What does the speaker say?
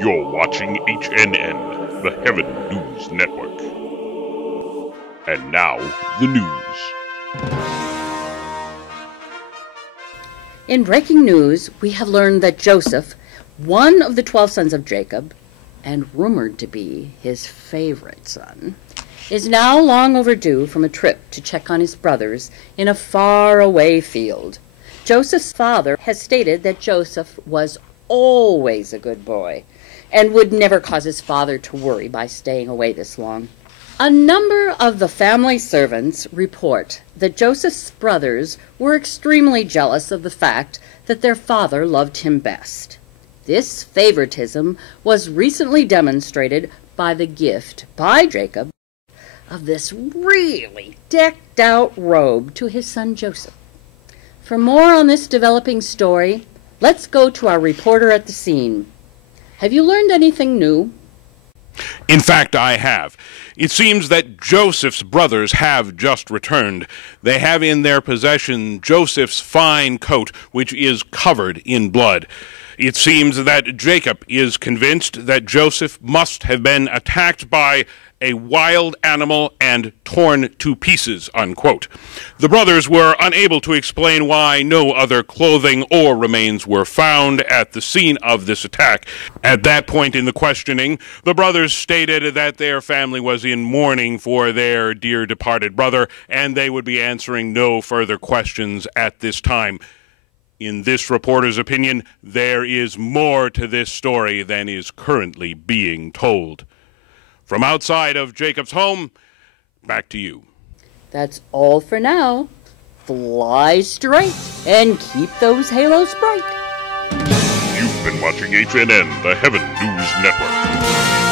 You're watching HNN, the Heaven News Network. And now, the news. In breaking news, we have learned that Joseph, one of the 12 sons of Jacob, and rumored to be his favorite son, is now long overdue from a trip to check on his brothers in a faraway field. Joseph's father has stated that Joseph was always a good boy and would never cause his father to worry by staying away this long. A number of the family servants report that Joseph's brothers were extremely jealous of the fact that their father loved him best. This favoritism was recently demonstrated by the gift by Jacob of this really decked-out robe to his son Joseph. For more on this developing story, let's go to our reporter at the scene. Have you learned anything new? In fact, I have. It seems that Joseph's brothers have just returned. They have in their possession Joseph's fine coat, which is covered in blood. It seems that Jacob is convinced that Joseph must have been attacked by a wild animal and torn to pieces, unquote. The brothers were unable to explain why no other clothing or remains were found at the scene of this attack. At that point in the questioning, the brothers stated that their family was in mourning for their dear departed brother, and they would be answering no further questions at this time. In this reporter's opinion, there is more to this story than is currently being told. From outside of Jacob's home, back to you. That's all for now. Fly straight and keep those halos bright. You've been watching HNN, the Heaven News Network.